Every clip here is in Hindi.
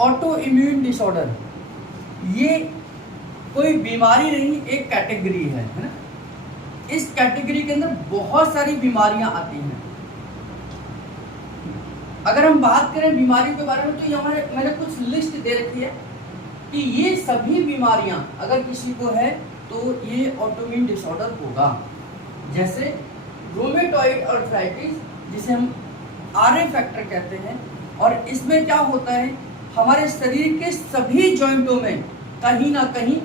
ऑटो इम्यून डिसऑर्डर, ये कोई बीमारी नहीं, एक कैटेगरी है ना। इस कैटेगरी के अंदर बहुत सारी बीमारियां आती हैं। अगर हम बात करें बीमारियों के बारे में तो यहाँ मैंने कुछ लिस्ट दे रखी है कि ये सभी बीमारियां अगर किसी को है तो ये ऑटोइम्यून डिसऑर्डर होगा। जैसे रोमेटॉइड आर्थराइटिस, जिसे हम आरए फैक्टर कहते हैं, और इसमें क्या होता है, हमारे शरीर के सभी जॉइंटों में कहीं ना कहीं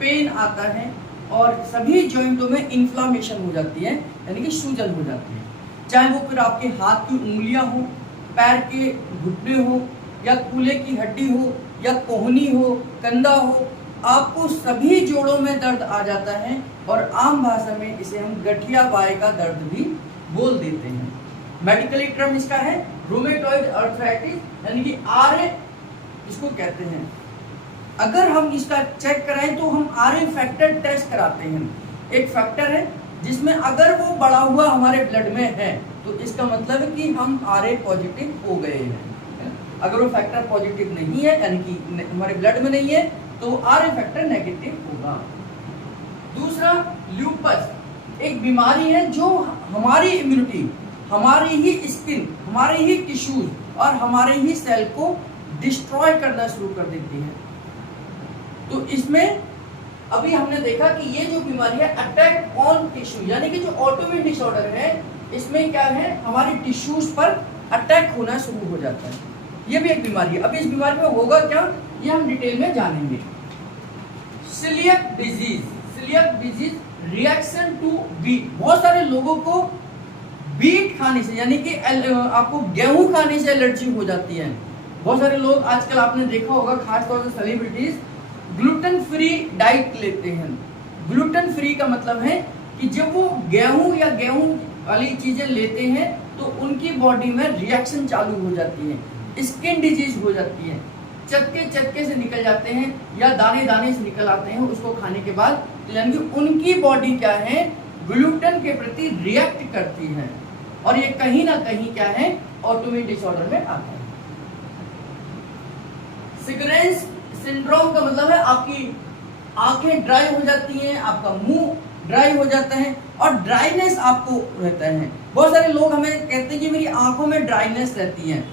पेन आता है और सभी जॉइंटों में इन्फ्लामेशन हो जाती है, यानी कि सूजन हो जाती है। चाहे वो फिर आपके हाथ की उंगलियां हो, पैर के घुटने हो, या कूल्हे की हड्डी हो, या कोहनी हो, कंधा हो, आपको सभी जोड़ों में दर्द आ जाता है और आम भाषा में इसे हम गठिया बाय का दर्द भी बोल देते हैं। मेडिकली टर्म इसका है रोमेटॉइड आर्थराइटिस, यानी कि आरए इसको कहते हैं। अगर हम इसका चेक कराएं तो हम आरए फैक्टर टेस्ट कराते हैं। एक फैक्टर है जिसमें अगर वो बढ़ा हुआ हमारे ब्लड में है तो इसका मतलब है कि हम आरए पॉजिटिव हो गए हैं। अगर वो फैक्टर पॉजिटिव नहीं है, यानी कि हमारे ब्लड में नहीं है, तो आरए फैक्टर नेगेटिव होगा। दूसरा, ल्यूपस एक बीमारी है जो हमारी इम्यूनिटी, हमारी ही स्किन, हमारे ही टिश्यूज और हमारे ही सेल को डिस्ट्रॉय करना शुरू कर देती है। तो इसमें अभी हमने देखा कि ये जो बीमारी है अटैक ऑन टिश्यू, यानी कि जो ऑटोइम्यून डिसऑर्डर है, इसमें क्या है, हमारे टिश्यूज पर अटैक होना शुरू हो जाता है। ये भी एक बीमारी है। अभी इस बीमारी में होगा क्या, ये हम डिटेल में जानेंगे। Celiac disease reaction to wheat. बहुत सारे लोगों को बीट खाने से, यानी कि आपको गेहूं खाने से एलर्जी हो जाती है। बहुत सारे लोग आजकल आपने देखा होगा, खासतौर से सेलिब्रिटीज ग्लूटेन फ्री डाइट लेते हैं। ग्लूटेन फ्री का मतलब है कि जब वो गेहूं या गेहूं वाली चीजें लेते हैं तो उनकी बॉडी में रिएक्शन चालू हो जाती है, स्किन डिजीज हो जाती है, चटके से निकल जाते हैं या दाने से निकल आते हैं उसको खाने के बाद, यानी कि उनकी बॉडी क्या है, ग्लूटेन के प्रति रिएक्ट करती है और ये कहीं ना कहीं क्या है, ऑटोइम्यून डिसऑर्डर में आता है। सिगरेंस सिंड्रोम का मतलब है आपकी आंखें ड्राई हो जाती हैं, आपका मुंह ड्राई हो जाता है और ड्राइनेस आपको रहता है। बहुत सारे लोग हमें कहते हैं कि मेरी आंखों में ड्राइनेस रहती है।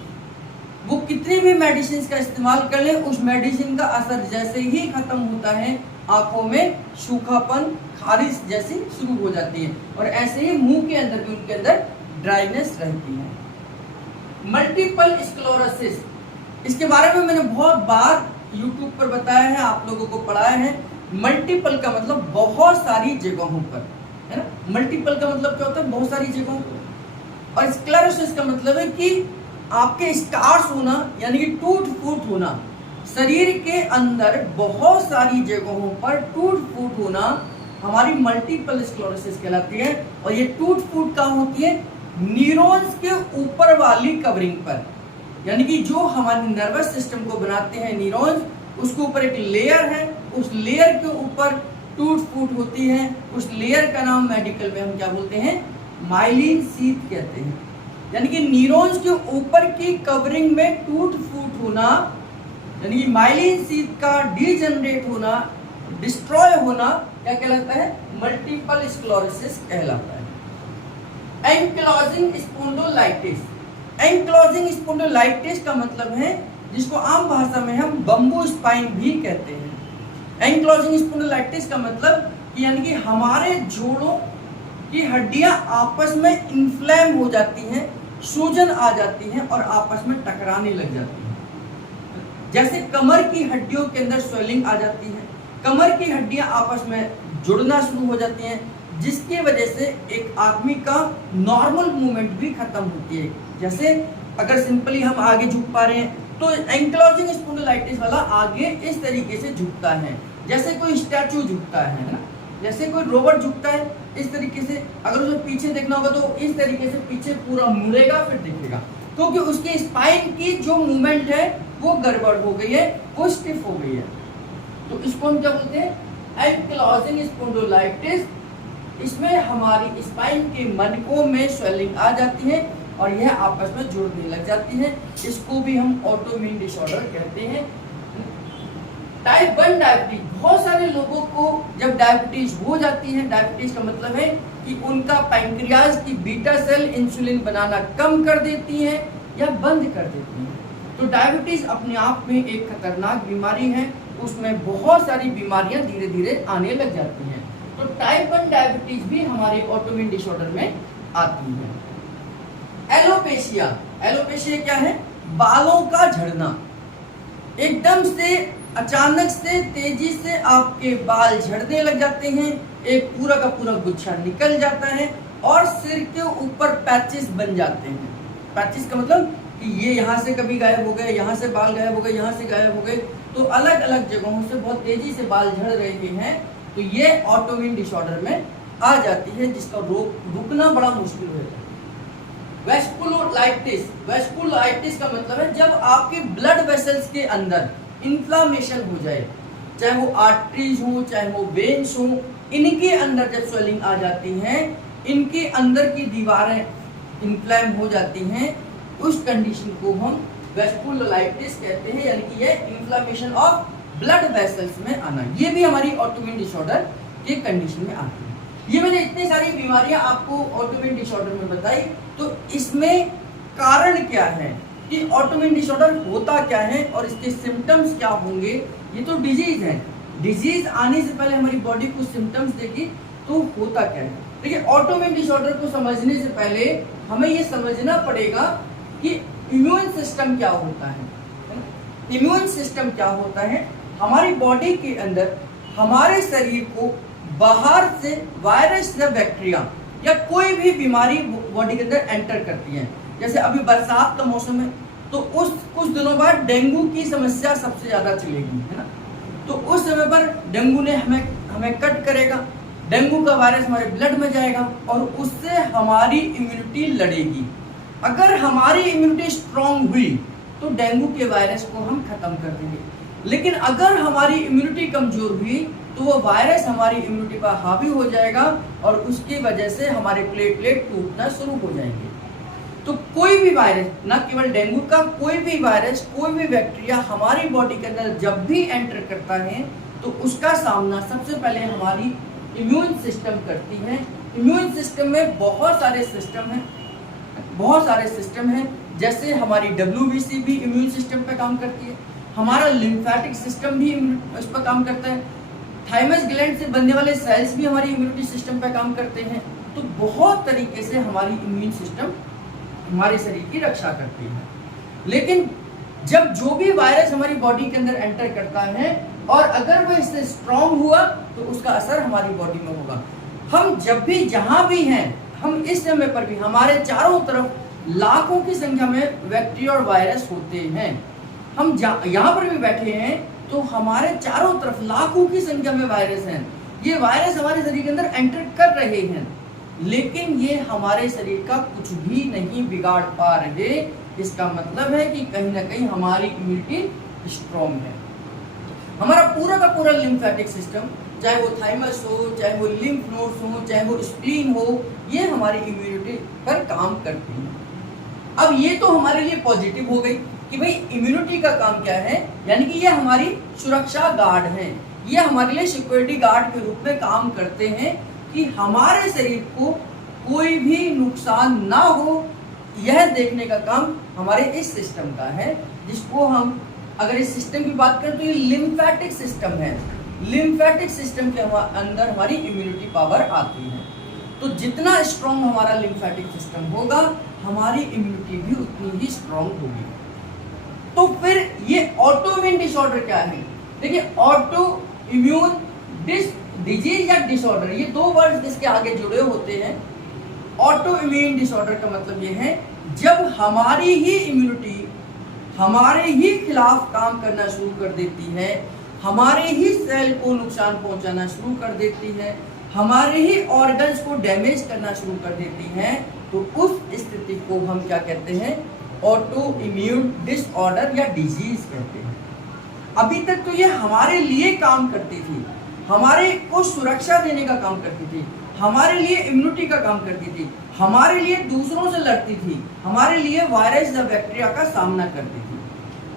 वो कितनी भी मेडिसिन का इस्तेमाल कर ले, उस मेडिसिन का असर जैसे ही खत्म होता है, आंखों में सूखापन, खारिश जैसी शुरू हो जाती है और ऐसे ही मुंह के अंदर भी उनके अंदर ड्राइनेस रहती है। मल्टीपल स्क्लेरोसिस, इसके बारे में मैंने बहुत बार यूट्यूब पर बताया है, आप लोगों को पढ़ाया है। मल्टीपल का मतलब बहुत सारी जगहों पर, है ना। मल्टीपल का मतलब क्या होता है, बहुत सारी जगहों पर, और स्क्लेरोसिस का मतलब है कि आपके स्कार्स होना, यानी कि टूट फूट होना, शरीर के अंदर बहुत सारी जगहों पर टूट फूट होना हमारी मल्टीपल स्क्लेरोसिस कहलाती है। और ये टूट फूट कहाँ होती है, न्यूरॉन्स के ऊपर वाली कवरिंग पर, यानी कि जो हमारे नर्वस सिस्टम को बनाते हैं न्यूरॉन्स, उसके ऊपर एक लेयर है, उस लेयर के ऊपर टूट फूट होती है। उस लेयर का नाम मेडिकल में हम क्या बोलते हैं, माइलिन शीथ कहते हैं। यानी कि न्यूरॉन्स के ऊपर की कवरिंग में टूट फूट होना, यानी कि माइलिन शीथ का डीजनरेट होना, डिस्ट्रॉय होना क्या कहलाता है, मल्टीपल स्क्लेरोसिस कहलाता है। एंक्लोजिंग स्पॉन्डिलोलाइटिस, एंक्लोजिंग स्पॉन्डिलोलाइटिस का मतलब है, जिसको आम भाषा में हम बम्बू स्पाइन भी कहते हैं। एंक्लोजिंग स्पॉन्डिलोलाइटिस का मतलब कि यानी कि हमारे जोड़ों की हड्डियां आपस में इन्फ्लेम हो जाती हैं, सूजन आ जाती है और आपस में टकराने लग जाती है। जैसे कमर की हड्डियों के अंदर स्वेलिंग आ जाती है, कमर की हड्डियां आपस में जुड़ना शुरू हो जाती हैं, जिसकी वजह से एक आदमी का नॉर्मल मूवमेंट भी खत्म होती है। जैसे अगर सिंपली हम आगे झुक पा रहे हैं तो एंक्लोजिंग स्पॉन्डिलोलाइटिस वाला आगे इस तरीके से झुकता है, जैसे कोई स्टैचू झुकता है ना, जैसे कोई रोबोट झुकता है इस तरीके से। अगर उसे पीछे देखना होगा तो इस तरीके से पीछे पूरा मुड़ेगा फिर दिखेगा, क्योंकि उसके स्पाइन की जो मूवमेंट है वो गड़बड़ हो गई है, वो स्टिफ हो गई है। तो इसको हम क्या बोलते हैं, एंक्लोजिंग स्पॉन्डिलोलाइटिस। इसमें हमारी स्पाइन के मनकों में स्वेलिंग आ जाती है, और यह आपस में जुड़ने लग जाती हैं। इसको भी हम ऑटोइम्यून डिसऑर्डर कहते हैं। टाइप 1 डायबिटीज, बहुत सारे लोगों को जब डायबिटीज हो जाती है, डायबिटीज का मतलब है कि उनका पैंक्रियाज की बीटा सेल इंसुलिन बनाना कम कर देती है या बंद कर देती है। तो डायबिटीज अपने आप में एक खतरनाक बीमारी है, उसमें बहुत सारी बीमारियां धीरे धीरे आने लग जाती हैं। तो टाइप 1 डायबिटीज भी हमारे ऑटोइम्यून डिसऑर्डर में आती है। एलोपेशिया, एलोपेशिया क्या है? बालों का झड़ना। एकदम से अचानक से तेजी से आपके बाल झड़ने लग जाते हैं, एक पूरा का पूरा गुच्छा निकल जाता है और सिर के ऊपर पैचेस बन जाते हैं। पैचेस का मतलब कि ये यहाँ से कभी गायब हो गए, यहाँ से बाल गायब हो गए, यहाँ से गायब हो गए, तो अलग अलग जगहों से बहुत तेजी से बाल झड़ रहे हैं। तो ये ऑटोइम्यून डिसऑर्डर में आ जाती है, जिसका रुकना बड़ा मुश्किल हो जाता है। वेस्कुलाइटिस, वेस्कुलाइटिस का मतलब है जब आपके ब्लड वेसल्स के अंदर इन्फ्लामेशन हो जाए, चाहे वो आर्टरीज हो चाहे वो वेन्स हो, इनके अंदर जब स्वेलिंग आ जाती है, इनके अंदर की दीवारें इन्फ्लेम हो जाती हैं, उस कंडीशन को हम वेस्कुलाइटिस कहते हैं, यानी कि ये इन्फ्लामेशन ऑफ ब्लड वेसल्स में आना। ये भी हमारी ऑटोइम्यून डिसऑर्डर के कंडीशन में आती है। ये मैंने इतनी सारी बीमारियां आपको ऑटोइम्यून डिसऑर्डर में बताई, तो इसमें कारण क्या है कि ऑटोइम्यून डिसऑर्डर होता क्या है और इसके सिम्टम्स क्या होंगे। ये तो डिजीज है, डिजीज आने से पहले हमारी बॉडी कुछ सिम्टम्स देगी, तो होता क्या है। देखिए, ऑटोइम्यून डिसऑर्डर को समझने से पहले हमें ये समझना पड़ेगा कि इम्यून सिस्टम क्या होता है। इम्यून सिस्टम क्या होता है? हमारी बॉडी के अंदर हमारे शरीर को बाहर से वायरस या बैक्टीरिया या कोई भी बीमारी बॉडी के अंदर एंटर करती है। जैसे अभी बरसात का मौसम है, तो उस कुछ दिनों बाद डेंगू की समस्या सबसे ज्यादा चलेगी, है ना। तो उस समय पर डेंगू ने हमें कट करेगा, डेंगू का वायरस हमारे ब्लड में जाएगा और उससे हमारी इम्यूनिटी लड़ेगी। अगर हमारी इम्यूनिटी स्ट्रांग हुई तो डेंगू के वायरस को हम खत्म कर देंगे, लेकिन अगर हमारी इम्यूनिटी कमजोर हुई तो वो वायरस हमारी इम्यूनिटी पर हावी हो जाएगा और उसकी वजह से हमारे प्लेटलेट टूटना शुरू हो जाएंगे। तो कोई भी वायरस, न केवल डेंगू का, कोई भी वायरस, कोई भी बैक्टीरिया हमारी बॉडी के अंदर जब भी एंटर करता है तो उसका सामना सबसे पहले हमारी इम्यून सिस्टम करती है। इम्यून सिस्टम में बहुत सारे सिस्टम हैं, जैसे हमारी WBC भी इम्यून सिस्टम पे काम करती है, हमारा लिम्फेटिक सिस्टम भी उस पर काम करता है, थाइमस ग्लैंड से बनने वाले सेल्स भी हमारी इम्यूनिटी सिस्टम पे काम करते हैं। तो बहुत तरीके से हमारी इम्यून सिस्टम हमारे शरीर की रक्षा करती है। लेकिन जब जो भी वायरस हमारी बॉडी के अंदर एंटर करता है और अगर वो इससे स्ट्रांग हुआ तो उसका असर हमारी बॉडी में होगा। हम जब भी जहां भी हैं, हम इस समय पर भी हमारे चारों तरफ लाखों की संख्या में बैक्टीरिया और वायरस होते हैं। हम यहाँ पर भी बैठे हैं तो हमारे चारों तरफ लाखों की संख्या में वायरस हैं। ये वायरस हमारे शरीर के अंदर एंटर कर रहे हैं, लेकिन ये हमारे शरीर का कुछ भी नहीं बिगाड़ पा रहे। इसका मतलब है कि कहीं ना कहीं हमारी इम्यूनिटी स्ट्रॉन्ग है। हमारा पूरा का पूरा लिम्फेटिक सिस्टम, चाहे वो थाइमस हो, चाहे वो लिम्फ नोड्स हो, चाहे वो स्प्लीन हो, ये हमारी इम्यूनिटी पर काम करती है। अब ये तो हमारे लिए पॉजिटिव हो गई कि भाई इम्यूनिटी का काम क्या है, यानी कि ये हमारी सुरक्षा गार्ड है, ये हमारे लिए सिक्योरिटी गार्ड के रूप में काम करते हैं कि हमारे शरीर को कोई भी नुकसान ना हो, यह देखने का काम हमारे इस सिस्टम का है, जिसको हम अगर इस सिस्टम की बात करें तो ये लिम्फेटिक सिस्टम है। लिम्फेटिक सिस्टम के अंदर हमारी इम्यूनिटी पावर आती है। तो जितना स्ट्रॉन्ग हमारा लिम्फेटिक सिस्टम होगा, हमारी इम्यूनिटी भी उतनी ही स्ट्रॉन्ग होगी। तो फिर ये ऑटोइम्यून डिसऑर्डर क्या है? देखिए, ऑटो इम्यून डिजीज या डिसऑर्डर, ये दो वर्ड इसके आगे जुड़े होते हैं। ऑटो इम्यून डिसऑर्डर का मतलब ये है जब हमारी ही इम्यूनिटी हमारे ही खिलाफ काम करना शुरू कर देती है, हमारे ही सेल को नुकसान पहुंचाना शुरू कर देती है, हमारे ही ऑर्गन्स को डैमेज करना शुरू कर देती है, तो उस स्थिति को हम क्या कहते हैं? ऑटो इम्यून डिसऑर्डर या डिजीज कहते हैं। अभी तक तो ये हमारे लिए काम करती थी, हमारे को सुरक्षा देने का काम करती थी, हमारे लिए इम्यूनिटी का काम करती थी, हमारे लिए दूसरों से लड़ती थी, हमारे लिए वायरस या बैक्टीरिया का सामना करती थी।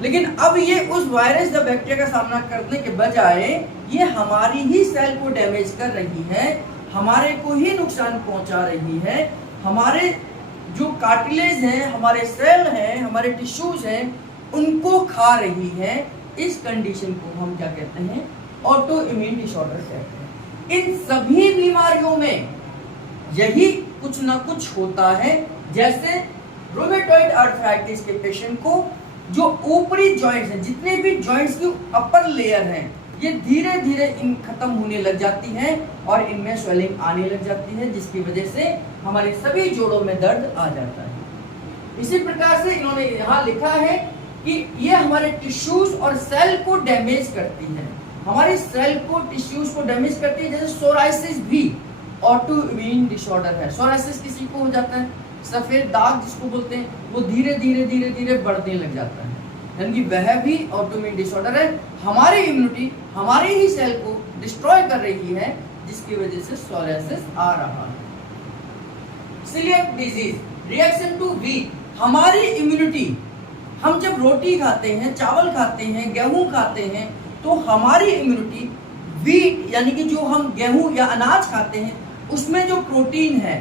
लेकिन अब ये उस वायरस या बैक्टीरिया का सामना करने के बजाय ये हमारी ही सेल को डैमेज कर रही है, हमारे को ही नुकसान पहुंचा रही है, हमारे जो कार्टिलेज हैं, हमारे सेल हैं, हमारे टिश्यूज हैं, उनको खा रही है। इस कंडीशन को हम क्या कहते हैं? ऑटो इम्यून डिसऑर्डर कहते हैं। इन सभी बीमारियों में यही कुछ ना कुछ होता है। जैसे रूमेटॉइड आर्थराइटिस के पेशेंट को जो ऊपरी जॉइंट्स हैं, जितने भी जॉइंट्स की अपर लेयर हैं, ये धीरे धीरे इन खत्म होने लग जाती हैं और इनमें स्वेलिंग आने लग जाती है, जिसकी वजह से हमारे सभी जोड़ों में दर्द आ जाता है। इसी प्रकार से इन्होंने यहाँ लिखा है कि ये हमारे टिश्यूज और सेल को डैमेज करती है, हमारे सेल को टिश्यूज को डैमेज करती है। जैसे सोराइसिस भी ऑटो इम्यून डिसऑर्डर है। सोराइसिस किसी को हो जाता है, सफेद दाग जिसको बोलते हैं, वो धीरे धीरे धीरे धीरे बढ़ने लग जाता है, यानी कि वह भी ऑटोइम्यून डिसऑर्डर है। हमारी इम्यूनिटी हमारे ही सेल को डिस्ट्रॉय कर रही है, जिसकी वजह से सोराइसिस आ रहा है। Celiac disease, reaction to wheat. हमारी इम्यूनिटी, हम जब रोटी खाते हैं, चावल खाते हैं, गेहूं खाते हैं, तो हमारी इम्यूनिटी व्हीट यानी कि जो हम गेहूं या अनाज खाते हैं उसमें जो प्रोटीन है,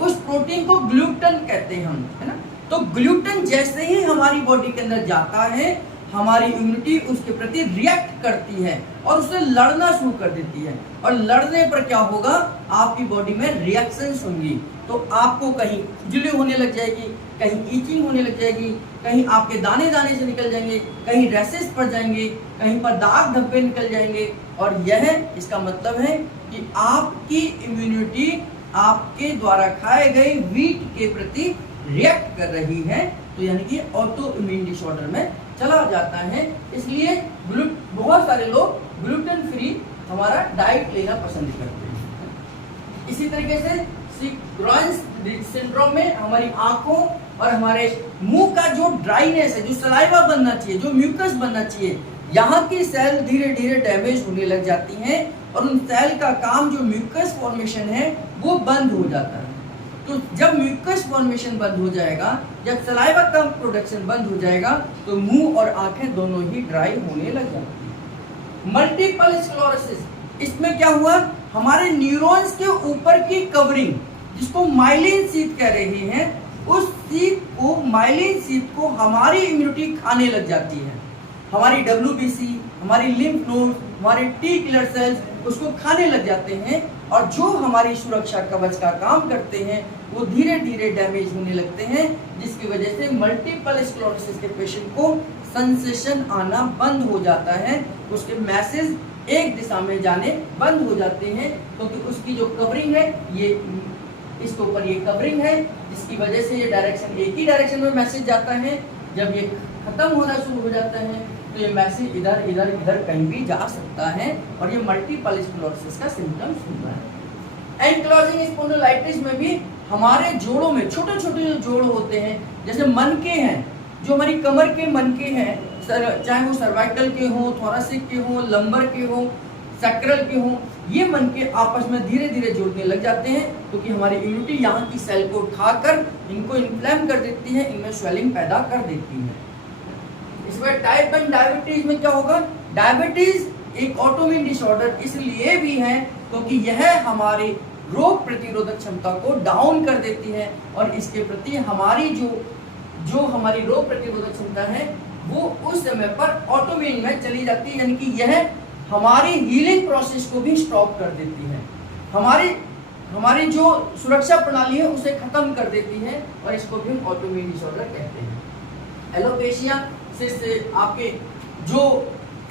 उस प्रोटीन को ग्लूटन कहते हैं हम, है ना। तो ग्लूटन जैसे ही हमारी बॉडी के अंदर जाता है, हमारी इम्यूनिटी उसके प्रति रिएक्ट करती है और उससे लड़ना शुरू कर देती है। और लड़ने पर क्या होगा? आपकी बॉडी में रिएक्शंस होंगी। तो आपको कहीं खुजली होने लग जाएगी, कहीं ईचिंग होने लग जाएगी, कहीं आपके दाने दाने से निकल जाएंगे, कहीं रैसेस पड़ जाएंगे, कहीं पर दाग धब्बे निकल जाएंगे। और यह इसका मतलब है कि आपकी इम्यूनिटी आपके द्वारा खाए गए व्हीट के प्रति रिएक्ट कर रही है, तो यानी कि ऑटो इम्यून डिसऑर्डर में चला जाता है। इसलिए बहुत सारे लोग ग्लूटेन फ्री हमारा डाइट लेना पसंद करते हैं। इसी तरीके से सीग्रॉन्स सिंड्रोम में हमारी आंखों और हमारे मुंह का जो ड्राइनेस है, जो सलाइवा बनना चाहिए, जो म्यूकस बनना चाहिए, यहाँ की सेल धीरे धीरे डैमेज होने लग जाती हैं और उन सेल का काम जो म्यूकस फॉर्मेशन है वो बंद हो जाता है। तो जब म्यूकस फॉर्मेशन बंद हो जाएगा, जब सलाइवा का प्रोडक्शन बंद हो जाएगा, तो मुंह और आंखें दोनों ही ड्राई होने लग जाती हैं। मल्टीपल स्क्लेरोसिस, इसमें क्या हुआ? हमारे न्यूरॉन्स के ऊपर की कवरिंग, जिसको माइलिन शीथ कह रहे हैं, उस शीथ को, माइलिन शीथ को हमारी इम्यूनिटी खाने लग जाती है। हमारी WBC, हमारी लिम्फ नोड्स, हमारे टी किलर सेल्स उसको खाने लग जाते हैं और जो हमारी सुरक्षा कवच का काम करते हैं वो धीरे धीरे डैमेज होने लगते हैं, जिसकी वजह से मल्टीपल स्क्लेरोसिस के पेशेंट को सेंसेशन आना बंद हो जाता है, उसके मैसेज एक दिशा में जाने बंद हो जाते हैं, क्योंकि उसकी जो कवरिंग है, ये इसके ऊपर ये कवरिंग है, जिसकी वजह से ये डायरेक्शन, एक ही डायरेक्शन में मैसेज जाता है। जब ये खत्म होना शुरू हो जाता है तो ये मैसेज इधर इधर इधर कहीं भी जा सकता है और ये मल्टीपल स्क्लेरोसिस का सिम्टम्स होता है। एंकिलोजिंग स्पॉन्डिलाइटिस में भी हमारे जोड़ों में छोटे छोटे जो जोड़ होते हैं, जैसे मनके हैं, जो हमारी कमर के मनके हैं, चाहे वो सर्वाइकल के हों, थोरासिक के हों, लंबर के हों, सैक्रल के हों, ये मनके आपस में धीरे धीरे जुड़ने लग जाते हैं, क्योंकि हमारी इम्यूनिटी यहाँ की सेल को उठाकर इनको इन्फ्लेम कर देती है, इनमें स्वेलिंग पैदा कर देती है। इसमें टाइप 1 डायबिटीज में क्या होगा? डायबिटीज एक ऑटोइम्यून डिसऑर्डर इसलिए भी है क्योंकि यह हमारी रोग प्रतिरोधक क्षमता को डाउन कर देती है और इसके प्रति हमारी जो हमारी रोग प्रतिरोधक क्षमता है वो उस समय पर ऑटोइम्यून में चली जाती है, यानी कि यह हमारी हीलिंग प्रोसेस को भी स्टॉप कर देती है, हमारी जो सुरक्षा प्रणाली है उसे खत्म कर देती है और इसको भी हम ऑटोइम्यून डिसऑर्डर कहते हैं। एलोपेशिया से आपके जो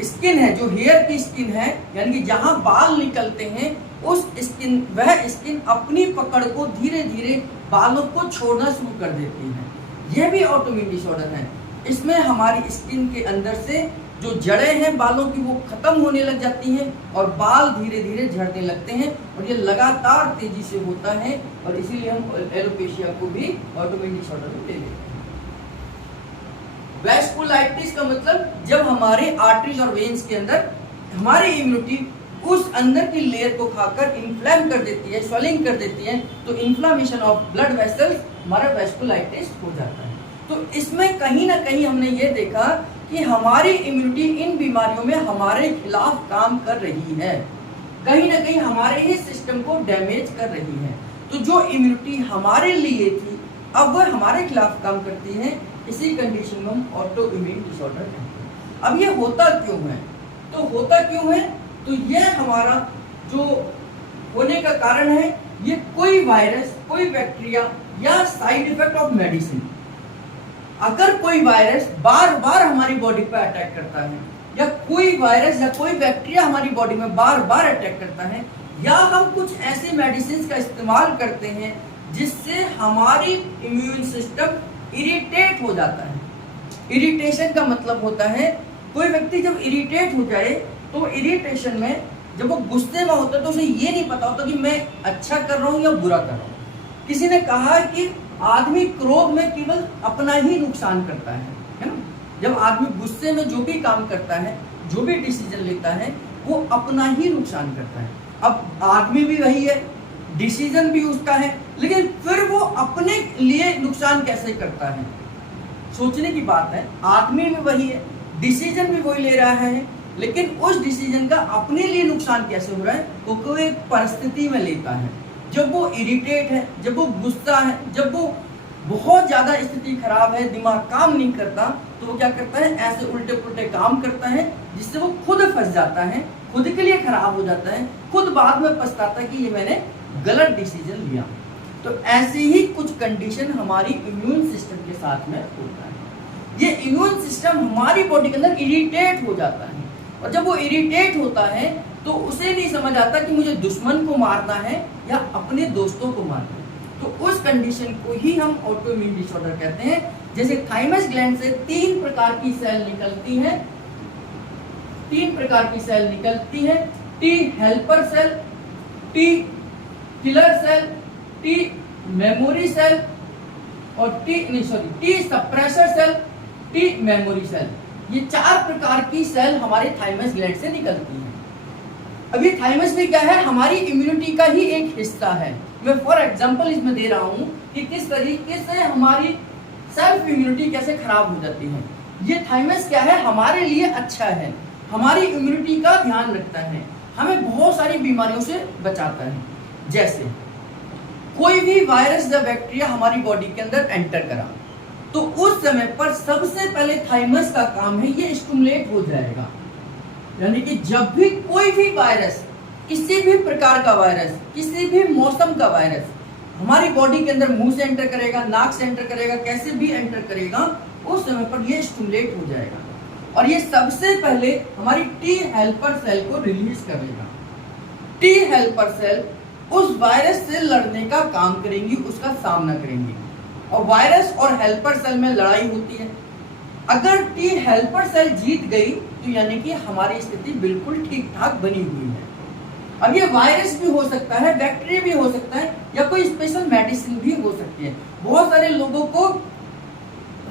स्किन है, जो हेयर की स्किन है, यानी कि जहां बाल निकलते हैं उस स्किन, वह स्किन अपनी पकड़ को धीरे धीरे बालों को छोड़ना शुरू कर देती है, यह भी ऑटोइम्यून डिसऑर्डर है। इसमें हमारी स्किन के अंदर से जो जड़ें हैं बालों की वो खत्म होने लग जाती हैं और बाल धीरे धीरे झड़ने लगते हैं और ये लगातार तेजी से होता है और इसीलिए हम एलोपेशिया को भी ऑटोइम्यून डिसऑर्डर में ले लेते हैं। वैस्कुलाइटिस का मतलब जब हमारे आर्टरीज और वेन्स के अंदर हमारी इम्यूनिटी उस अंदर की लेयर को खाकर इन्फ्लेम कर देती है, स्वेलिंग कर देती है, तो इन्फ्लामेशन ऑफ ब्लड वेसल्स, हमारा वेस्कुलाइटिस हो जाता है। तो इसमें कहीं ना कहीं हमने ये देखा कि हमारी इम्यूनिटी इन बीमारियों में हमारे खिलाफ काम कर रही है, कहीं ना कहीं हमारे ही सिस्टम को डैमेज कर रही है। तो जो इम्यूनिटी हमारे लिए थी अब वह हमारे खिलाफ काम करती है, इसी कंडीशन में हम ऑटो इम्यून डिसऑर्डर कहते हैं। अब ये होता क्यों है? तो होता क्यों है, तो यह हमारा जो होने का कारण है, ये कोई वायरस, कोई बैक्टीरिया या साइड इफेक्ट ऑफ मेडिसिन। अगर कोई वायरस बार बार हमारी बॉडी पर अटैक करता है, या कोई वायरस या कोई बैक्टीरिया हमारी बॉडी में बार बार अटैक करता है, या हम कुछ ऐसी मेडिसिन का इस्तेमाल करते हैं जिससे हमारी इम्यून सिस्टम इरिटेट हो जाता है। इरिटेशन का मतलब होता है कोई व्यक्ति जब इरिटेट हो जाए, तो इरिटेशन में जब वो गुस्से में होता है तो उसे ये नहीं पता होता कि मैं अच्छा कर रहा हूँ या बुरा कर रहा हूँ। किसी ने कहा कि आदमी क्रोध में केवल अपना ही नुकसान करता है ना। जब आदमी गुस्से में जो भी काम करता है, जो भी डिसीजन लेता है, वो अपना ही नुकसान करता है। अब आदमी भी वही है, डिसीजन भी उसका है, लेकिन फिर वो अपने लिए नुकसान कैसे करता है, सोचने की बात है। आदमी भी वही है, डिसीजन भी वही ले रहा है, लेकिन उस डिसीजन का अपने लिए नुकसान कैसे हो रहा है, वो कोई एक परिस्थिति में लेता है। जब वो इरिटेट है, जब वो गुस्सा है, जब वो बहुत ज्यादा स्थिति खराब है, दिमाग काम नहीं करता, तो वो क्या करता है, ऐसे उल्टे पुल्टे काम करता है, जिससे वो खुद फंस जाता है, खुद के लिए खराब हो जाता है, खुद बाद में पछताता है कि ये मैंने गलत डिसीजन लिया। तो ऐसे ही कुछ कंडीशन हमारी इम्यून सिस्टम के साथ में होता है। ये इम्यून सिस्टम हमारी बॉडी के अंदर इरिटेट हो जाता है, और जब वो इरिटेट होता है तो उसे नहीं समझ आता कि मुझे दुश्मन को मारना है या अपने दोस्तों को मारना है। तो उस कंडीशन को ही हम ऑटो इम्यून डिसऑर्डर कहते हैं। जैसे थाइमस ग्लैंड से 3 प्रकार की सेल निकलती हैं, 3 प्रकार की सेल निकलती हैं, T helper cell, T killer cell, T memory cell और T suppressor cell, T memory cell. ये 4 प्रकार की सेल हमारे थाइमस ग्लैंड से निकलती हैं। अभी थाइमस में क्या है, हमारी इम्यूनिटी का ही एक हिस्सा है। मैं फॉर एग्जांपल इसमें दे रहा हूं कि किस तरीके से हमारी सेल्फ इम्यूनिटी कैसे खराब हो जाती है। ये थाइमस क्या है, हमारे लिए अच्छा है, हमारी इम्यूनिटी का ध्यान रखता है, हमें बहुत सारी बीमारियों से बचाता है। जैसे कोई भी वायरस या बैक्टीरिया हमारी बॉडी के अंदर एंटर करा, तो उस समय पर सबसे पहले थाइमस का काम है ये स्टिमुलेट हो जाएगा। यानी कि जब भी कोई भी वायरस, किसी भी प्रकार का वायरस, किसी भी मौसम का वायरस हमारी बॉडी के अंदर मुंह से एंटर करेगा, नाक से एंटर करेगा, कैसे भी एंटर करेगा, उस समय पर ये स्टिमुलेट हो जाएगा और ये सबसे पहले हमारी टी हेल्पर सेल को रिलीज करेगा। टी हेल्पर सेल उस वायरस से लड़ने का काम करेंगी, उसका सामना करेंगी, और वायरस और हेल्पर सेल में लड़ाई होती है। अगर टी हेल्पर सेल जीत गई तो यानी कि हमारी स्थिति बिल्कुल ठीक ठाक बनी हुई है। अब ये वायरस भी हो सकता है, बैक्टीरिया भी हो सकता है, या कोई स्पेशल मेडिसिन भी हो सकती है। बहुत सारे लोगों को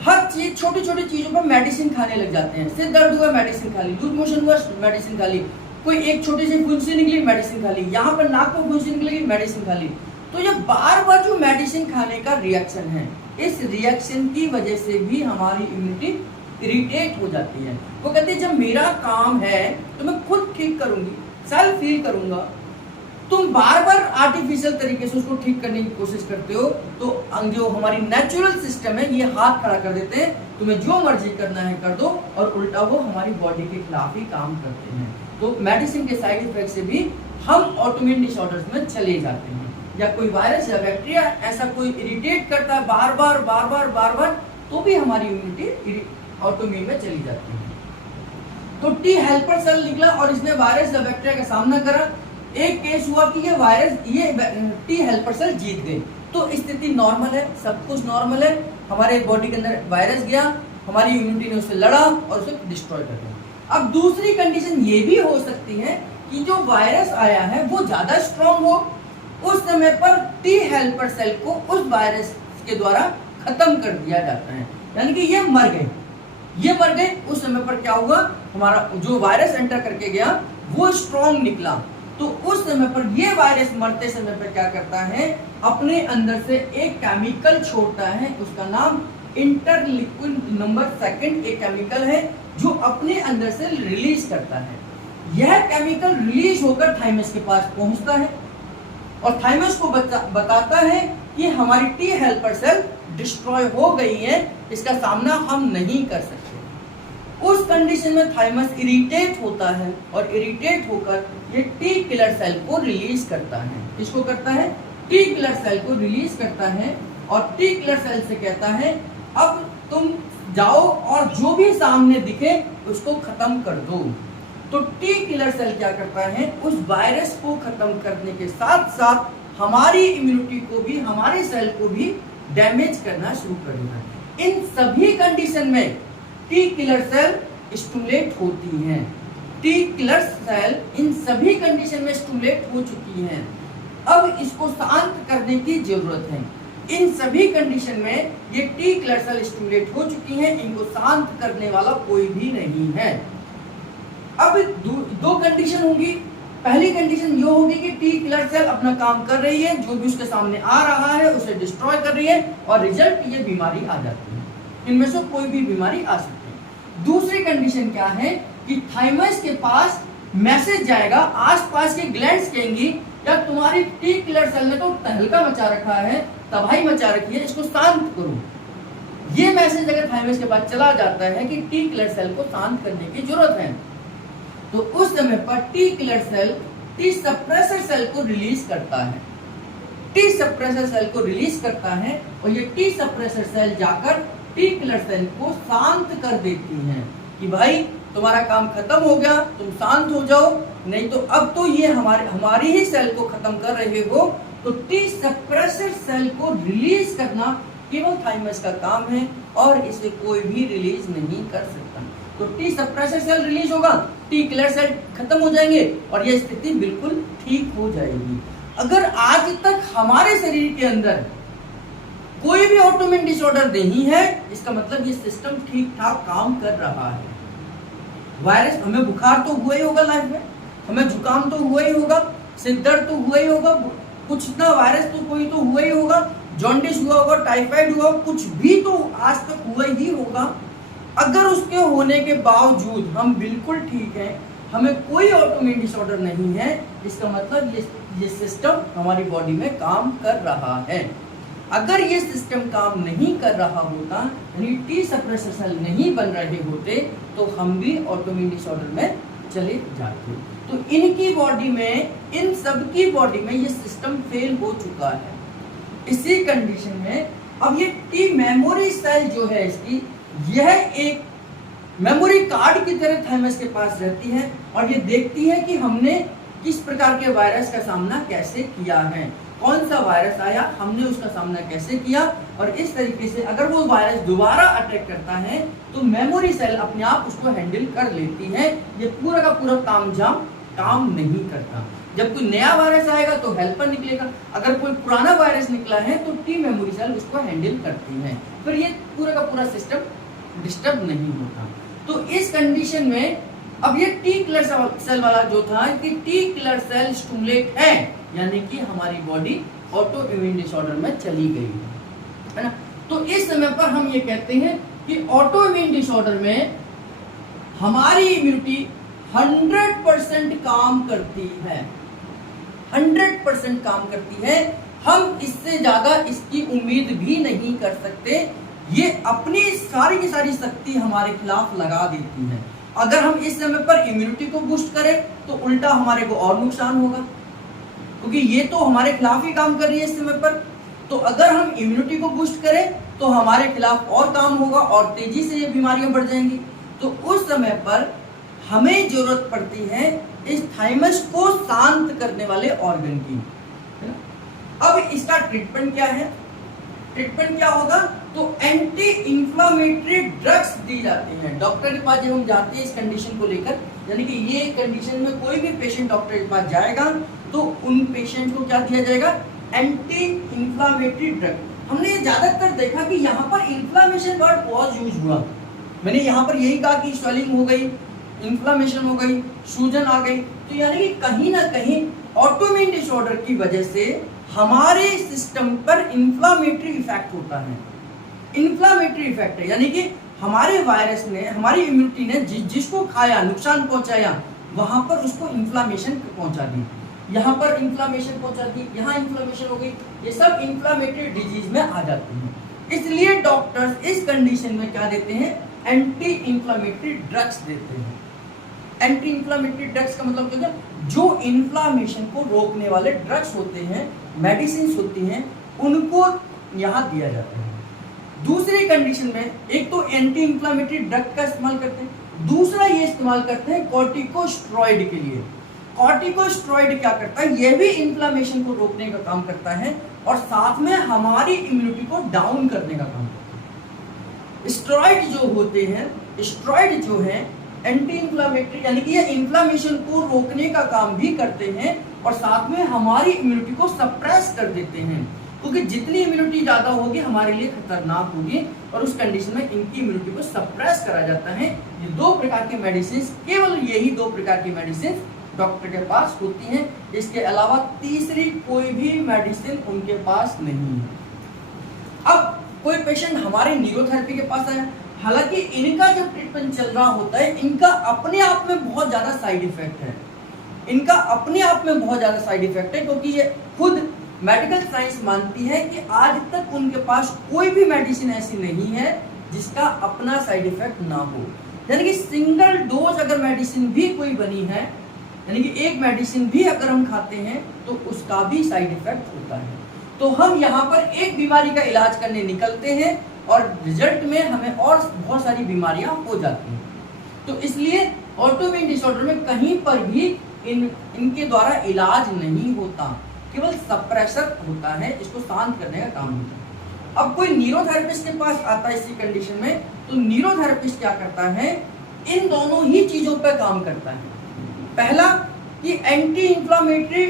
हर चीज, छोटी छोटी चीजों पर मेडिसिन खाने लग जाते हैं। सिर दर्द हुआ मेडिसिन खा ली, लूज मोशन हुआ मेडिसिन खा ली, कोई एक छोटी सी फुंसी निकली मेडिसिन खा ली, यहाँ पर नाक में फुंसी निकलेगी मेडिसिन खा ली। तो ये बार बार जो मेडिसिन खाने का रिएक्शन है, इस रिएक्शन की वजह से भी हमारी इम्यूनिटी इरिटेट हो जाती है। वो कहते हैं जब मेरा काम है तो मैं खुद ठीक करूंगी, सेल्फ फील करूंगा, तुम बार बार आर्टिफिशियल तरीके से उसको ठीक करने की कोशिश करते हो, तो जो हमारी नेचुरल सिस्टम है ये हाथ खड़ा कर देते हैं, तुम्हें जो मर्जी करना है कर दो, और उल्टा वो हमारी बॉडी के खिलाफ ही काम करते हैं। तो मेडिसिन के साइड इफेक्ट से भी हम ऑटोइम्यून डिसऑर्डर्स में चले जाते हैं। या कोई वायरस या बैक्टीरिया ऐसा कोई इरिटेट करता है बार बार, तो भी हमारी इम्यूनिटी ऑटोइम्यून में चली जाती है। तो टी हेल्पर सेल निकला और इसने वायरस या बैक्टीरिया का सामना करा। एक केस हुआ कि ये टी हेल्पर सेल जीत गई, तो स्थिति नॉर्मल है, सब कुछ नॉर्मल है, हमारे बॉडी के अंदर वायरस गया, हमारी इम्यूनिटी ने उससे लड़ा और उसे डिस्ट्रॉय कर दिया। अब दूसरी कंडीशन ये भी हो सकती है कि जो वायरस आया है वो ज्यादा स्ट्रॉन्ग हो, उस समय पर टी हेल्पर सेल को उस वायरस के द्वारा खत्म कर दिया जाता है, यानी कि ये मर गए। उस समय पर क्या हुआ, हमारा जो वायरस एंटर करके गया वो स्ट्रॉन्ग निकला, तो उस समय पर ये वायरस मरते समय पर क्या करता है, अपने अंदर से एक केमिकल छोड़ता है, उसका नाम इंटरलिक्विन नंबर सेकंड एक केमिकल है जो अपने अंदर से रिलीज करता है। यह केमिकल रिलीज होकर थाइमस के पास पहुंचता है और थाइमस को बताता है कि हमारी टी हेल्पर सेल डिस्ट्रॉय हो गई है, इसका सामना हम नहीं कर सकते। उस कंडीशन में थाइमस इरिटेट होता है और इरिटेट होकर ये टी किलर सेल को रिलीज करता है। किसको करता है? टी किलर सेल को रिलीज करता है और टी किलर सेल से कहता है अब तुम जाओ और जो भी सामने दिखे उसको खत्म कर दो। तो टी किलर सेल क्या करता है, उस वायरस को खत्म करने के साथ साथ हमारी इम्यूनिटी को भी, हमारे सेल को भी डैमेज करना शुरू कर देता है। इन सभी कंडीशन में टी किलर सेल स्टिमुलेट होती हैं। टी किलर सेल इन सभी कंडीशन में स्टिमुलेट हो चुकी हैं। अब इसको शांत करने की जरूरत है। इन सभी कंडीशन में ये टी किलर सेल स्टिमुलेट हो चुकी हैं, इनको शांत करने वाला कोई भी नहीं है। अब दो कंडीशन होगी। पहली कंडीशन ये होगी कि टी किलर सेल अपना काम कर रही है, जो भी उसके सामने आ रहा है उसे डिस्ट्रॉय कर रही है और रिजल्ट ये बीमारी आ जाती है। इनमें से कोई भी बीमारी आ सकती है। दूसरी कंडीशन क्या है कि थाइमस के पास मैसेज जाएगा, आसपास के ग्लैंड्स कहेंगी या तुम्हारी टी किलर सेल ने तो तहलका मचा रखा है, तबाही मचा रखी है, इसको शांत करो। ये मैसेज अगर थाइमस के पास चला जाता है कि टी किलर सेल को शांत करने की जरूरत है, तो उस समय पर T killer cell T suppressor cell को रिलीज करता है। टी सप्रेसर सेल को रिलीज करता है और ये टी सप्रेसर सेल जाकर टी किलर सेल को शांत कर देती हैं कि भाई तुम्हारा काम खत्म हो गया, तुम शांत हो जाओ, नहीं तो अब तो ये हमारी ही सेल को खत्म कर रहे हो। तो टी सप्रेसर सेल को रिलीज करना केवल थाइमस का काम है और इसे कोई भी रिलीज नहीं कर सकता। तो टी सप्रेसर सेल रिलीज होगा, टी किलर सेल खत्म हो जाएंगे और यह स्थिति बिल्कुल ठीक हो जाएगी। अगर आज तक हमारे शरीर के अंदर कोई भी ऑटोइम्यून डिसऑर्डर नहीं है, इसका मतलब ये सिस्टम ठीक ठाक काम कर रहा है। वायरस, हमें बुखार तो हुआ ही होगा लाइफ में, हमें जुकाम तो हुआ ही होगा, सिर दर्द तो हुआ ही होगा, कुछ ना वायरस तो कोई तो हुआ ही होगा, जॉन्डिस हुआ होगा, टाइफाइड हुआ, कुछ भी तो आज तक हुआ ही होगा। अगर उसके होने के बावजूद हम बिल्कुल ठीक हैं, हमें कोई ऑटोइम्यून डिसऑर्डर नहीं है, इसका मतलब ये सिस्टम हमारी बॉडी में काम कर रहा है। अगर ये सिस्टम काम नहीं कर रहा होता, यानी टी सप्रेसर सेल नहीं बन रहे होते, तो हम भी ऑटोइम्यून डिसऑर्डर में चले जाते। तो इनकी बॉडी में, इन सब की बॉडी में ये सिस्टम फेल हो चुका है। इसी कंडीशन में अब ये टी मेमोरी सेल जो है इसकी, यह एक मेमोरी कार्ड की तरह थाइमस के पास रहती है और ये देखती है कि हमने किस प्रकार के वायरस का सामना कैसे किया है, कौन सा वायरस आया, हमने उसका सामना कैसे किया। और इस तरीके से अगर वो वायरस दोबारा अटैक करता है तो मेमोरी सेल अपने आप उसको हैंडल कर लेती है। ये पूरा का पूरा तामझाम काम नहीं करता। जब कोई नया वायरस आएगा तो हेल्पर निकलेगा, अगर कोई पुराना वायरस निकला है तो टी मेमोरी सेल उसको हैंडल करती है, फिर ये पूरा का पूरा सिस्टम डिस्टर्ब नहीं होता। तो इस कंडीशन में अब ये टी किलर सेल वाला जो था कि टी किलर सेल स्टिमुलेट है, यानी कि हमारी बॉडी ऑटो इम्यून डिसऑर्डर में चली गई है ना। तो इस समय पर हम ये कहते हैं कि ऑटो इम्यून डिसऑर्डर में हमारी इम्यूनिटी 100% काम करती है, 100% काम करती है। हम इससे ज्यादा इसकी उम्मीद भी नहीं कर सकते। ये अपनी सारी की सारी शक्ति हमारे खिलाफ लगा देती है। अगर हम इस समय पर इम्यूनिटी को बूस्ट करें तो उल्टा हमारे को और नुकसान होगा, क्योंकि ये तो हमारे खिलाफ ही काम कर रही है इस समय पर। तो अगर हम इम्यूनिटी को बूस्ट करें तो हमारे खिलाफ और काम होगा और तेजी से ये बीमारियां बढ़ जाएंगी। तो उस समय पर हमें जरूरत पड़ती है इस थाइमस को शांत करने वाले ऑर्गन की। अब इसका ट्रीटमेंट क्या है? ट्रीटमेंट क्या होगा? तो एंटी इंफ्लेमेटरी ड्रग्स दी जाती हैं। डॉक्टर के पास जब हम जाते हैं इस कंडीशन को लेकर, यानी कि ये कंडीशन में कोई भी पेशेंट डॉक्टर के पास जाएगा तो उन पेशेंट को क्या दिया जाएगा? Anti inflammatory drug. हमने ज्यादातर देखा कि यहाँ पर इन्फ्लामेशन वर्ड बहुत यूज हुआ। मैंने यहाँ पर यही कहा कि स्वेलिंग हो गई, इन्फ्लामेशन हो गई, सूजन आ गई। तो यानी कि कहीं ना कहीं ऑटोइम्यून डिसऑर्डर की वजह से हमारे सिस्टम पर इन्फ्लामेटरी इफेक्ट होता है। इन्फ्लामेटरी इफेक्ट है यानी कि हमारे वायरस ने, हमारी इम्यूनिटी ने जिसको खाया, नुकसान पहुंचाया, वहां पर उसको इन्फ्लामेशन पहुंचा दी, यहाँ पर इन्फ्लामेशन पहुंचा दी, यहाँ इन्फ्लामेशन हो गई। ये सब इन्फ्लामेटरी डिजीज में आ जाती है। इसलिए डॉक्टर्स इस कंडीशन में क्या देते हैं, एंटी इन्फ्लामेटरी ड्रग्स देते हैं। एंटी इन्फ्लामेटरी ड्रग्स का मतलब क्या है, जो इन्फ्लामेशन को रोकने वाले ड्रग्स होते हैं, मेडिसिन होती हैं, उनको यहाँ दिया जाता है। दूसरी कंडीशन में एक तो एंटी इन्फ्लामेटरी ड्रग का इस्तेमाल करते हैं, दूसरा ये इस्तेमाल करते हैं कॉर्टिकोस्टेरॉइड के लिए। कॉर्टिकोस्टेरॉइड क्या करता है, ये भी इन्फ्लामेशन को रोकने का काम करता है और साथ में हमारी इम्यूनिटी को डाउन करने का काम करता है। स्टेरॉइड जो होते हैं, स्टेरॉइड जो है एंटी इन्फ्लामेटरी यानी कि ये इन्फ्लामेशन को रोकने का काम भी करते हैं और साथ में हमारी इम्यूनिटी को सप्रेस कर देते हैं, क्योंकि जितनी इम्यूनिटी ज्यादा होगी हमारे लिए खतरनाक होगी और उस कंडीशन में इनकी इम्यूनिटी को सप्रेस करा जाता है। ये दो प्रकार की मेडिसिन, केवल यही दो प्रकार की मेडिसिन डॉक्टर के पास होती हैं, इसके अलावा तीसरी कोई भी मेडिसिन उनके पास नहीं है। अब कोई पेशेंट हमारे न्यूरोथेरेपी के पास आया, हालांकि इनका जब ट्रीटमेंट चल रहा होता है, इनका अपने आप में बहुत ज्यादा साइड इफेक्ट है, इनका अपने आप में बहुत ज्यादा साइड इफेक्ट है, क्योंकि ये खुद मेडिकल साइंस मानती है कि आज तक उनके पास कोई भी मेडिसिन ऐसी नहीं है जिसका अपना साइड इफेक्ट ना हो। यानी कि सिंगल डोज अगर मेडिसिन भी कोई बनी है, यानी कि एक मेडिसिन भी अगर हम खाते हैं तो उसका भी साइड इफेक्ट होता है। तो हम यहाँ पर एक बीमारी का इलाज करने निकलते हैं और रिजल्ट में हमें और बहुत सारी बीमारियां हो जाती हैं। तो इसलिए ऑटोइम्यून डिसऑर्डर में कहीं पर भी इनके द्वारा इलाज नहीं होता, केवल सप्रेसर होता है, इसको शांत करने का काम होता है। अब कोई न्यूरोथेरेपिस्ट के पास आता है इसी कंडीशन में, तो न्यूरोथेरेपिस्ट क्या करता है, इन दोनों ही चीजों पर काम करता है। पहला कि एंटी इंफ्लेमेटरी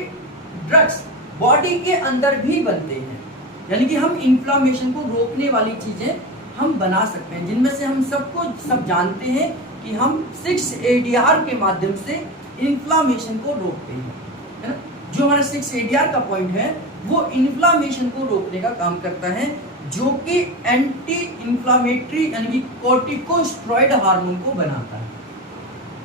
ड्रग्स बॉडी के अंदर भी बनते हैं, यानी कि हम इंफ्लेमेशन को रोकने वाली चीजें हम बना सकते हैं, जिनमें से हम सब जानते हैं कि हम 6-ADR के माध्यम से इंफ्लेमेशन को रोकते हैं, है ना। जो हमारा 6-ADR का पॉइंट है वो इंफ्लेमेशन को रोकने का काम करता है, जो कि एंटी इंफ्लेमेटरी यानी कि कॉर्टिकोस्टेरॉइड हार्मोन को बनाता है।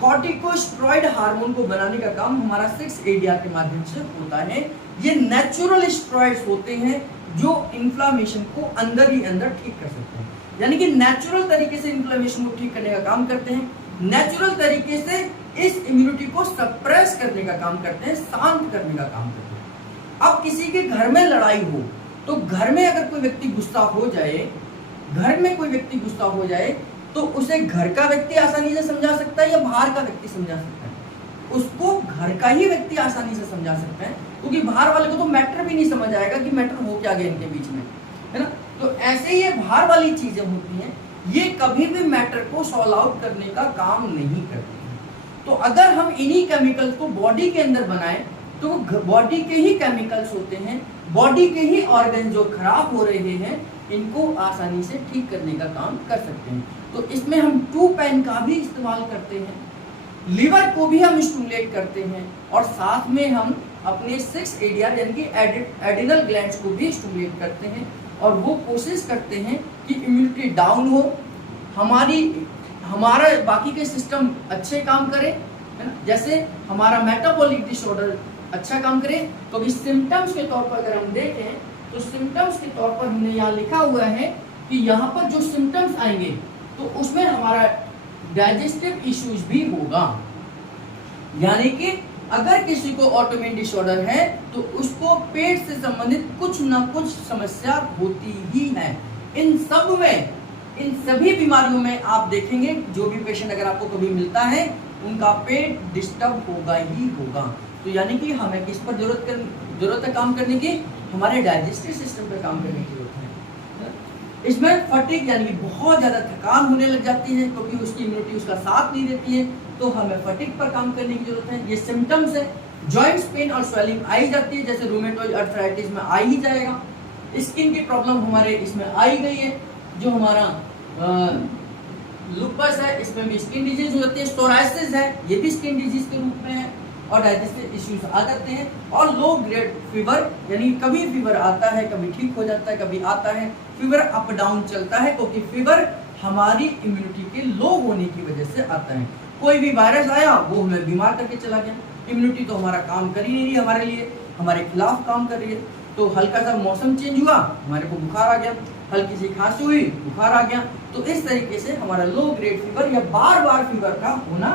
कॉर्टिकोस्टेरॉइड हार्मोन को बनाने का काम हमारा 6-ADR के माध्यम से होता है। ये नेचुरल स्टेरॉइड्स होते हैं जो इंफ्लेमेशन को अंदर ही अंदर ठीक कर सकते हैं, यानी कि नेचुरल तरीके से इंफ्लेमेशन को ठीक करने का काम करते हैं, नेचुरल तरीके से इस इम्यूनिटी को सप्रेस करने का काम करते हैं, शांत करने का काम करते हैं। अब किसी के घर में लड़ाई हो तो घर में अगर कोई व्यक्ति गुस्सा हो जाए, घर में कोई व्यक्ति गुस्सा हो जाए तो उसे घर का व्यक्ति आसानी से समझा सकता है या बाहर का व्यक्ति समझा सकता है? उसको घर का ही व्यक्ति आसानी से समझा सकता है, क्योंकि बाहर वाले को तो मैटर भी नहीं समझ आएगा कि मैटर हो क्या गया इनके बीच में, है ना। तो ऐसे ही ये बाहर वाली चीजें होती हैं, ये कभी भी मैटर को सॉल्व आउट करने का काम नहीं करती हैं। तो अगर हम इन्हीं केमिकल्स को बॉडी के अंदर बनाएं तो बॉडी के ही केमिकल्स होते हैं, बॉडी के ही ऑर्गन जो खराब हो रहे हैं इनको आसानी से ठीक करने का काम कर सकते हैं। तो इसमें हम 2-पेन का भी इस्तेमाल करते हैं, लिवर को भी हम स्टिमुलेट करते हैं और साथ में हम अपने 6-ADR यानी कि एड्रिनल ग्लैंड्स को भी स्टिमुलेट करते हैं और वो कोशिश करते हैं कि इम्यूनिटी डाउन हो, हमारा बाकी के सिस्टम अच्छे काम करे, है ना। जैसे हमारा मेटाबॉलिक डिसऑर्डर अच्छा काम करे। तो अभी सिम्टम्स के तौर पर अगर हम देखें तो सिम्टम्स के तौर पर हमने यहाँ लिखा हुआ है कि यहाँ पर जो सिम्टम्स आएंगे तो उसमें हमारा डाइजेस्टिव इश्यूज भी होगा, यानी कि अगर किसी को ऑटोइम्यून डिसऑर्डर है तो उसको पेट से संबंधित कुछ ना कुछ समस्या होती ही है। इन सभी बीमारियों में आप देखेंगे जो भी पेशेंट अगर आपको कभी मिलता है उनका पेट डिस्टर्ब होगा ही होगा। तो यानी कि हमें किस पर जरूरत है काम करने की, हमारे डाइजेस्टिव सिस्टम पर काम करने की जरूरत है। इसमें फटीग यानी कि बहुत ज्यादा थकान होने लग जाती है क्योंकि उसकी इम्यूनिटी उसका साथ नहीं देती है, तो हमें फटीग पर काम करने की जरूरत है। ये सिम्टम्स है, जॉइंट्स पेन और स्वेलिंग आई जाती है, जैसे रूमेटॉइड अर्थराइटिस में आ ही जाएगा। स्किन की प्रॉब्लम हमारे इसमें आई गई है, जो हमारा लुपस है, इसमें भी स्किन डिजीज हो जाती है। सोरायसिस है, ये भी स्किन डिजीज के रूप में है, और डाइजेस्टिव इश्यूज आ जाते हैं। और लो ग्रेड फीवर, यानी कभी फीवर आता है, कभी ठीक हो जाता है, कभी आता है, फीवर अप डाउन चलता है, क्योंकि फीवर हमारी इम्यूनिटी के लो होने की वजह से आता है। कोई भी वायरस आया वो हमें बीमार करके चला गया, इम्यूनिटी तो हमारा काम कर ही नहीं रही, हमारे लिए हमारे खिलाफ काम कर रही है। तो हल्का सा मौसम चेंज हुआ, हमारे को बुखार आ गया, हल्की सी खांसी हुई, बुखार आ गया। तो इस तरीके से हमारा लो ग्रेड फीवर या बार बार फीवर का होना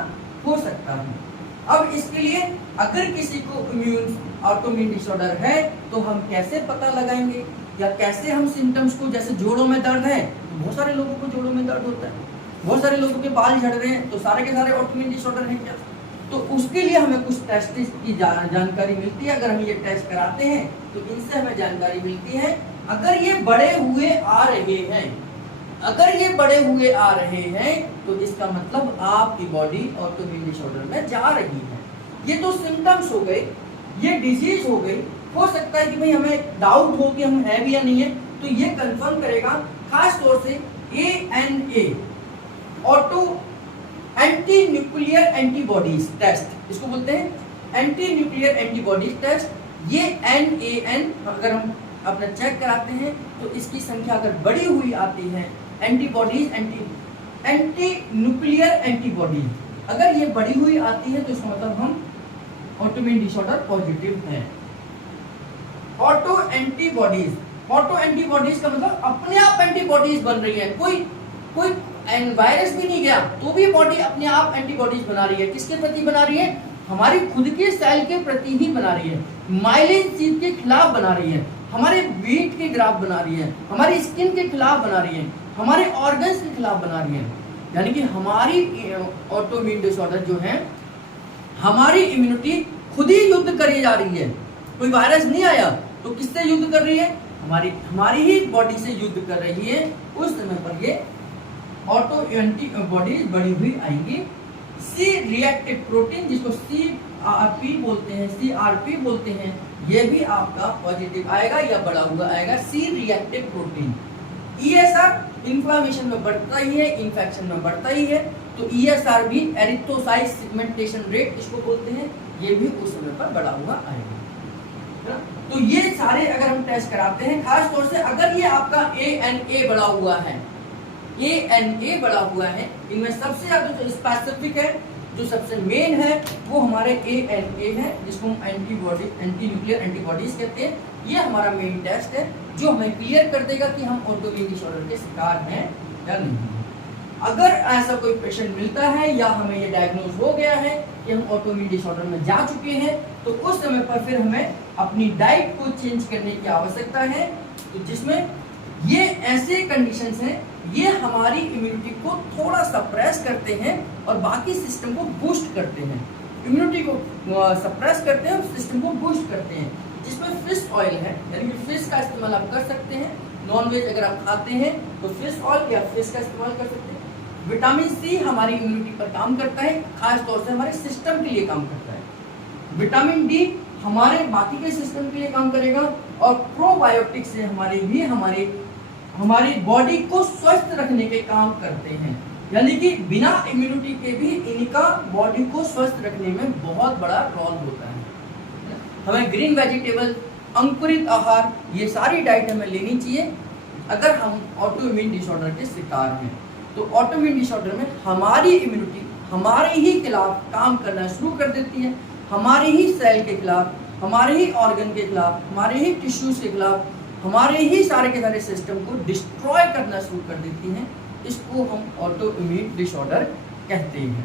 हो सकता है। अब इसके लिए अगर किसी को इम्यून ऑटोइम्यून डिसऑर्डर है तो हम कैसे पता लगाएंगे, या कैसे हम सिम्टम्स को, जैसे जोड़ों में दर्द है तो बहुत सारे लोगों को जोड़ों में दर्द होता है, बहुत सारे लोगों के बाल झड़ रहे हैं, तो सारे के सारे ऑटोइम्यून डिसऑर्डर है क्या? तो उसके लिए हमें कुछ टेस्ट की जानकारी मिलती है। अगर हम ये टेस्ट कराते हैं तो इनसे हमें जानकारी मिलती है। अगर ये बड़े हुए आ रहे हैं, अगर ये बड़े हुए आ रहे हैं तो इसका मतलब आपकी बॉडी ऑटोइम्यून डिसऑर्डर में जा रही है। ये तो सिम्टम्स हो गए, ये डिजीज हो गई। हो सकता है कि भाई हमें डाउट हो कि हम है भी या नहीं है, तो ये कंफर्म करेगा खास तौर से ANA, auto anti nuclear antibodies test, इसको बोलते हैं एंटी न्यूक्लियर एंटीबॉडीज टेस्ट। ये NAN अगर हम अपना चेक कराते हैं तो इसकी संख्या अगर बढ़ी हुई आती है, एंटीबॉडीज एंटी न्यूक्लियर एंटीबॉडीज अगर ये बढ़ी हुई आती है तो इसका मतलब हम ऑटोइम्यून डिसऑर्डर पॉजिटिव है। ऑटो एंटीबॉडीज, ऑटो एंटीबॉडीज का मतलब अपने आप एंटीबॉडीज बन रही है, कोई वायरस भी नहीं गया तो भी बॉडी अपने आप एंटीबॉडीज बना रही है। किसके प्रति बना रही है? हमारी खुद के सेल के प्रति ही बना रही है। माइलिन सीध के खिलाफ बना रही है, हमारे वेट के खिलाफ बना रही है, हमारी स्किन के खिलाफ बना रही है, हमारे ऑर्गन्स के खिलाफ बना रही है। यानी कि हमारी ऑटोइम्यून डिसऑर्डर जो है, हमारी इम्यूनिटी खुद ही युद्ध करी जा रही है। कोई वायरस नहीं आया तो किससे युद्ध कर रही है? हमारी ही बॉडी से युद्ध कर रही है। उस समय पर ये ऑटो एंटीबॉडीज बढ़ी हुई आएंगी। सी रिएक्टिव प्रोटीन, जिसको CRP बोलते हैं, CRP बोलते हैं, ये भी आपका पॉजिटिव आएगा या बढ़ा हुआ आएगा। C reactive protein. ESR inflammation में बढ़ता ही है, इन्फेक्शन में बढ़ता ही है, तो ESR भी एरिथ्रोसाइट सेगमेंटेशन रेट इसको बोलते हैं, ये भी उस समय पर बढ़ा हुआ आएगा। तो ये सारे अगर हम टेस्ट कराते हैं, खास तौर से अगर ये आपका ANA बढ़ा हुआ है, ANA बढ़ा हुआ है, इनमें सबसे ज्यादा जो स्पेसिफिक है, जो सबसे मेन है, वो हमारे ANA है, जिसको हम एंटीबॉडी एंटी न्यूक्लियर एंटीबॉडीज कहते हैं। ये हमारा मेन टेस्ट है जो हमें क्लियर कर देगा कि हम ऑटोइम्यून डिसऑर्डर के शिकार हैं या नहीं। अगर ऐसा कोई पेशेंट मिलता है या हमें ये डायग्नोज हो गया है कि हम ऑटोइम्यून डिसऑर्डर में जा चुके हैं, तो उस समय पर फिर हमें अपनी डाइट को चेंज करने की आवश्यकता है, तो जिसमें ये ऐसे कंडीशंस हैं, ये हमारी इम्यूनिटी को थोड़ा सप्रेस करते हैं और बाकी सिस्टम को बूस्ट करते हैं। इम्यूनिटी को सप्रेस करते हैं और सिस्टम को बूस्ट करते हैं, जिसमें फिश ऑयल है, यानी कि फिश का इस्तेमाल आप कर सकते हैं। नॉन वेज अगर आप खाते हैं तो फिश ऑयल या फिश का इस्तेमाल कर सकते हैं। विटामिन C हमारी इम्यूनिटी पर काम करता है, खास तौर से हमारे सिस्टम के लिए काम करता है। विटामिन D हमारे बाकी के सिस्टम के लिए काम करेगा, और प्रोबायोटिक से हमारी बॉडी को स्वस्थ रखने के काम करते हैं। यानी कि बिना इम्यूनिटी के भी इनका बॉडी को स्वस्थ रखने में बहुत बड़ा रोल होता है। हमें ग्रीन वेजिटेबल, अंकुरित आहार, ये सारी डाइट हमें लेनी चाहिए अगर हम ऑटोइम्यून डिसऑर्डर के शिकार हैं। तो ऑटोइम्यून डिसऑर्डर में हमारी इम्यूनिटी हमारे ही खिलाफ काम करना शुरू कर देती है, हमारे ही सेल के खिलाफ, हमारे ही ऑर्गन के खिलाफ, हमारे ही टिश्यूज के खिलाफ, हमारे ही सारे के सारे सिस्टम को डिस्ट्रॉय करना शुरू कर देती हैं। इसको हम ऑटोइम्यून डिसऑर्डर कहते हैं।